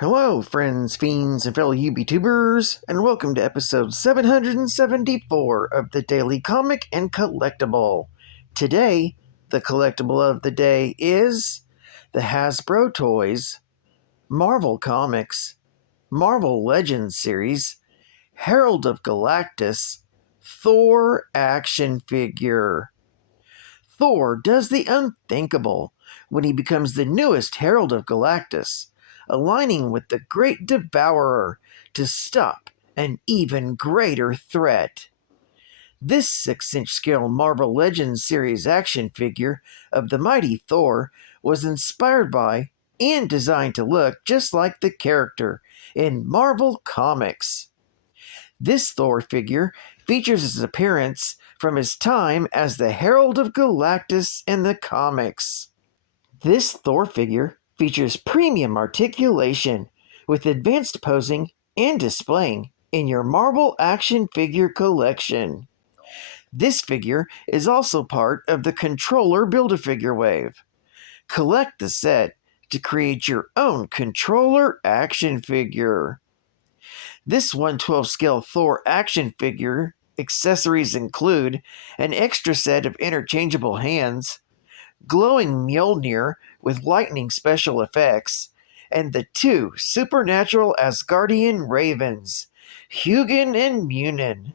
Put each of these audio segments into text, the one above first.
Hello, friends, fiends, and fellow UBTubers, and welcome to episode 774 of the Daily Comic and Collectible. Today, the collectible of the day is the Hasbro Toys, Marvel Comics, Marvel Legends series, Herald of Galactus, Thor action figure. Thor does the unthinkable when he becomes the newest Herald of Galactus, aligning with the Great Devourer to stop an even greater threat. This 6-inch scale Marvel Legends series action figure of the mighty Thor was inspired by and designed to look just like the character in Marvel Comics. This Thor figure features his appearance from his time as the Herald of Galactus in the comics. This Thor figure features premium articulation with advanced posing and displaying in your Marvel action figure collection. This figure is also part of the Controller Build-A-Figure wave. Collect the set to create your own Controller action figure. This 1/12 scale Thor action figure accessories include an extra set of interchangeable hands, glowing Mjolnir with lightning special effects, and the two supernatural Asgardian ravens, Hugin and Munin.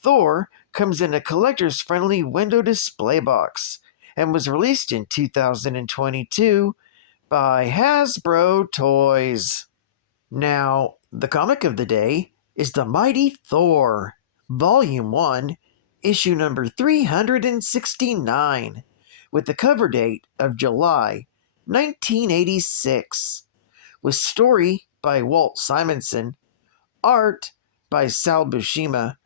Thor comes in a collector's friendly window display box and was released in 2022 by Hasbro Toys. Now, the comic of the day is The Mighty Thor, Volume 1, Issue number 369, with the cover date of July 1986, with story by Walt Simonson, art by Sal Buscema,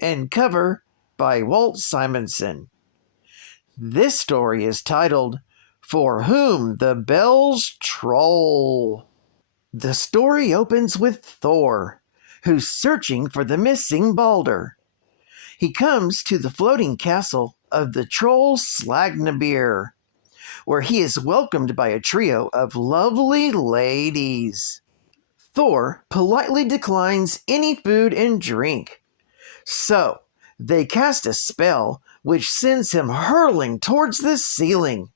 and cover by Walt Simonson. This story is titled, For Whom the Bells Troll. The story opens with Thor, who's searching for the missing Balder. He comes to the floating castle of the troll Slagnabir, where he is welcomed by a trio of lovely ladies. Thor politely declines any food and drink, so they cast a spell which sends him hurtling towards the ceiling.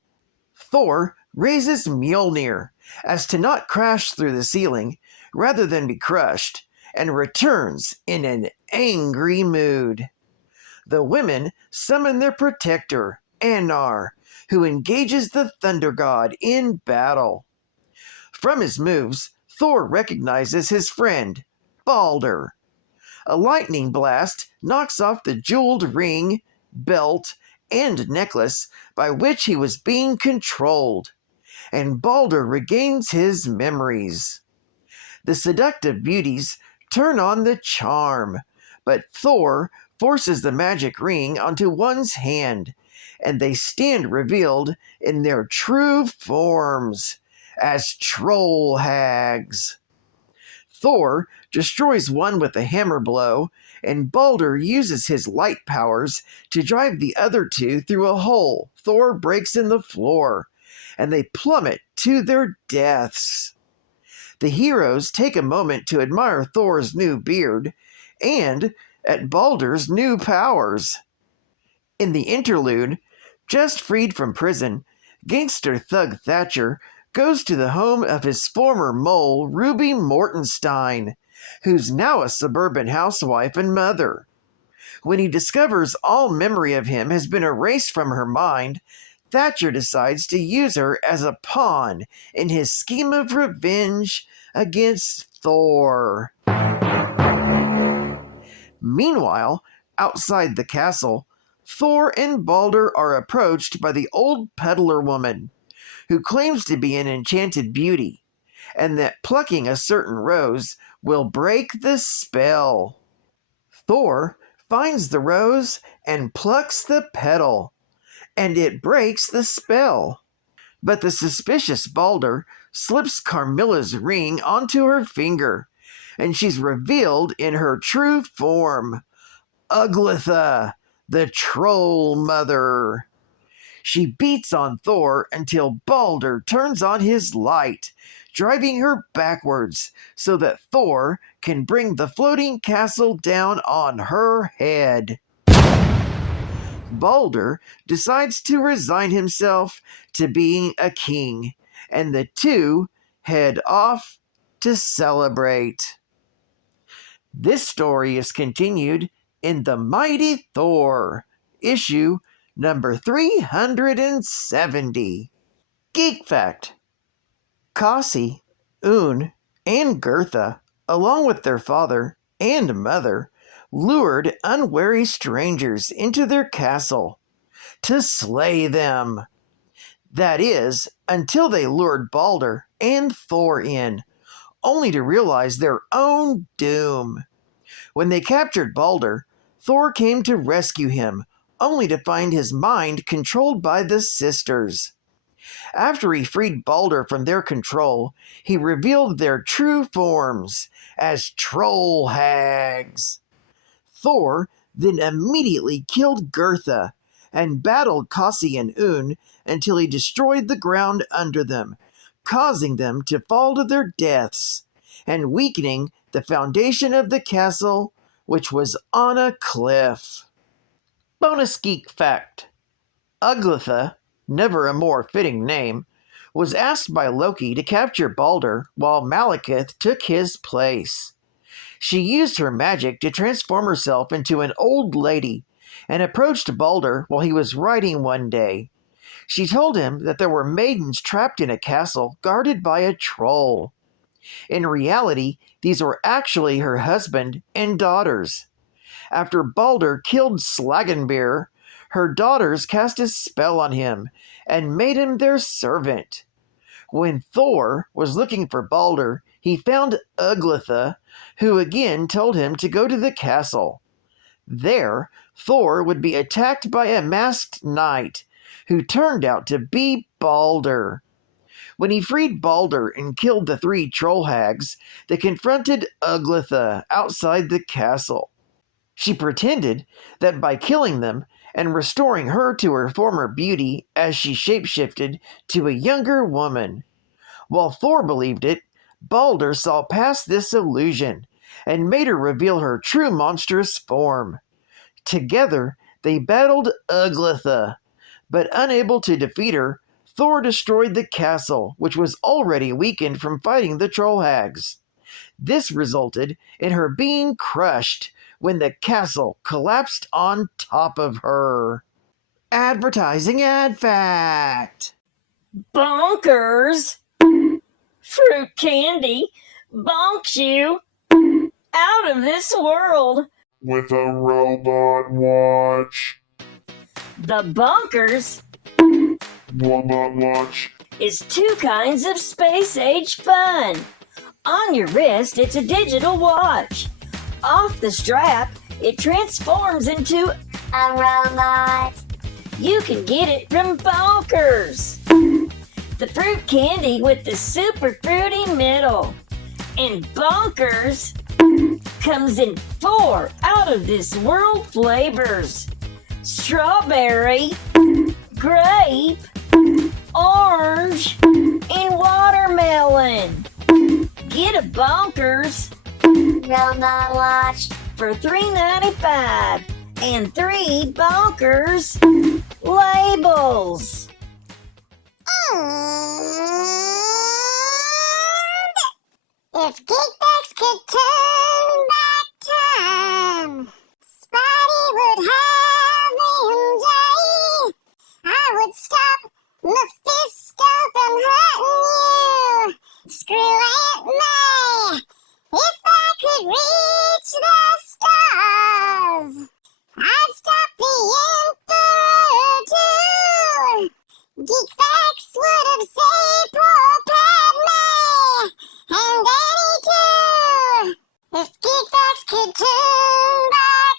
Thor raises Mjolnir as to not crash through the ceiling rather than be crushed, and returns in an angry mood. The women summon their protector, Anar, who engages the Thunder God in battle. From his moves, Thor recognizes his friend, Balder. A lightning blast knocks off the jeweled ring, belt, and necklace by which he was being controlled, and Balder regains his memories. The seductive beauties turn on the charm, but Thor forces the magic ring onto one's hand, and they stand revealed in their true forms as troll hags. Thor destroys one with a hammer blow, and Balder uses his light powers to drive the other two through a hole Thor breaks in the floor, and they plummet to their deaths. The heroes take a moment to admire Thor's new beard and at Balder's new powers. In the interlude, just freed from prison, gangster thug Thatcher goes to the home of his former mole, Ruby Mortenstein, who's now a suburban housewife and mother. When he discovers all memory of him has been erased from her mind, Thatcher decides to use her as a pawn in his scheme of revenge against Thor. Meanwhile, outside the castle, Thor and Balder are approached by the old peddler woman, who claims to be an enchanted beauty, and that plucking a certain rose will break the spell. Thor finds the rose and plucks the petal, and it breaks the spell. But the suspicious Balder slips Carmilla's ring onto her finger, and she's revealed in her true form, Uglitha, the Troll Mother. She beats on Thor until Balder turns on his light, driving her backwards so that Thor can bring the floating castle down on her head. Balder decides to resign himself to being a king, and the two head off to celebrate. This story is continued in The Mighty Thor, issue number 370. Geek Fact: Cassie, Un, and Gertha, along with their father and mother, lured unwary strangers into their castle to slay them. That is, until they lured Balder and Thor in, only to realize their own doom. When they captured Balder, Thor came to rescue him, only to find his mind controlled by the sisters. After he freed Balder from their control, he revealed their true forms as troll hags. Thor then immediately killed Gertha and battled Cassie and Un until he destroyed the ground under them, causing them to fall to their deaths and weakening the foundation of the castle, which was on a cliff. Bonus geek fact: Uglitha, never a more fitting name, was asked by Loki to capture Balder while Malekith took his place. She used her magic to transform herself into an old lady and approached Balder while he was riding one day. She told him that there were maidens trapped in a castle guarded by a troll. In reality, these were actually her husband and daughters. After Balder killed Slagenbeer, her daughters cast a spell on him and made him their servant. When Thor was looking for Balder, he found Uglitha, who again told him to go to the castle. There, Thor would be attacked by a masked knight, who turned out to be Balder. When he freed Balder and killed the three troll hags, they confronted Uglitha outside the castle. She pretended that by killing them and restoring her to her former beauty as she shapeshifted to a younger woman. While Thor believed it, Balder saw past this illusion and made her reveal her true monstrous form. Together, they battled Uglitha, but unable to defeat her, Thor destroyed the castle, which was already weakened from fighting the troll hags. This resulted in her being crushed when the castle collapsed on top of her. Advertising ad fact: Bonkers! Fruit candy bonks you out of this world with a robot watch. The bonkers Robot watch is two kinds of space-age fun. On your wrist, it's a digital watch. Off the strap, it transforms into a robot. You can get it from Bonkers, the fruit candy with the super fruity middle. And Bonkers comes in 4 out-of-this-world flavors: strawberry, grape, orange, and watermelon. Get a Bonkers Robot watch for $3.95 and 3 Bonkers labels. If Geekbox could turn back time, Spidey would have him day. I would stop Mephisto from hurting you. Screw Aunt May. If I could reach the stars, I'd stop the Emperor too. Geekbox would have saved poor Padme and Danny too. If Geekbox could turn back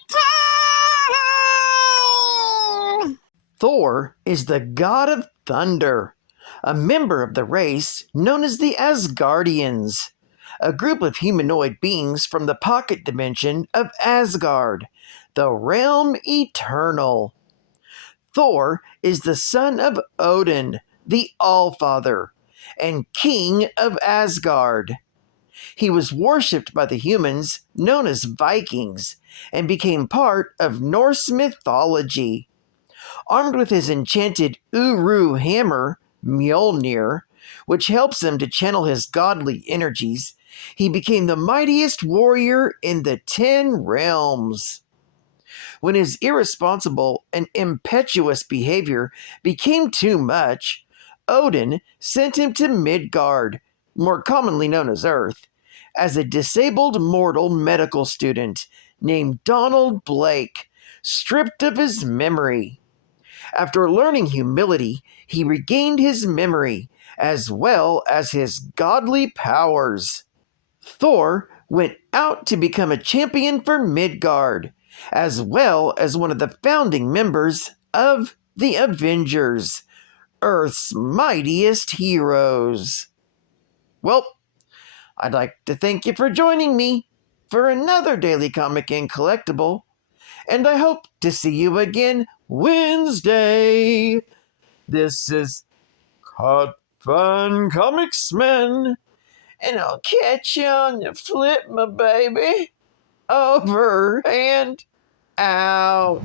time. Thor is the god of thunder, a member of the race known as the Asgardians, a group of humanoid beings from the pocket dimension of Asgard, the realm eternal. Thor is the son of Odin, the Allfather, and king of Asgard. He was worshipped by the humans, known as Vikings, and became part of Norse mythology. Armed with his enchanted Uru hammer, Mjolnir, which helps him to channel his godly energies, he became the mightiest warrior in the 10 realms. When his irresponsible and impetuous behavior became too much, Odin sent him to Midgard, more commonly known as Earth, as a disabled mortal medical student named Donald Blake, stripped of his memory. After learning humility, he regained his memory, as well as his godly powers. Thor went out to become a champion for Midgard, as well as one of the founding members of the Avengers, Earth's mightiest heroes. Well, I'd like to thank you for joining me for another Daily Comic and Collectible, and I hope to see you again Wednesday. This is Hot Fun Comics Men, and I'll catch you on the flip, my baby. Over and out.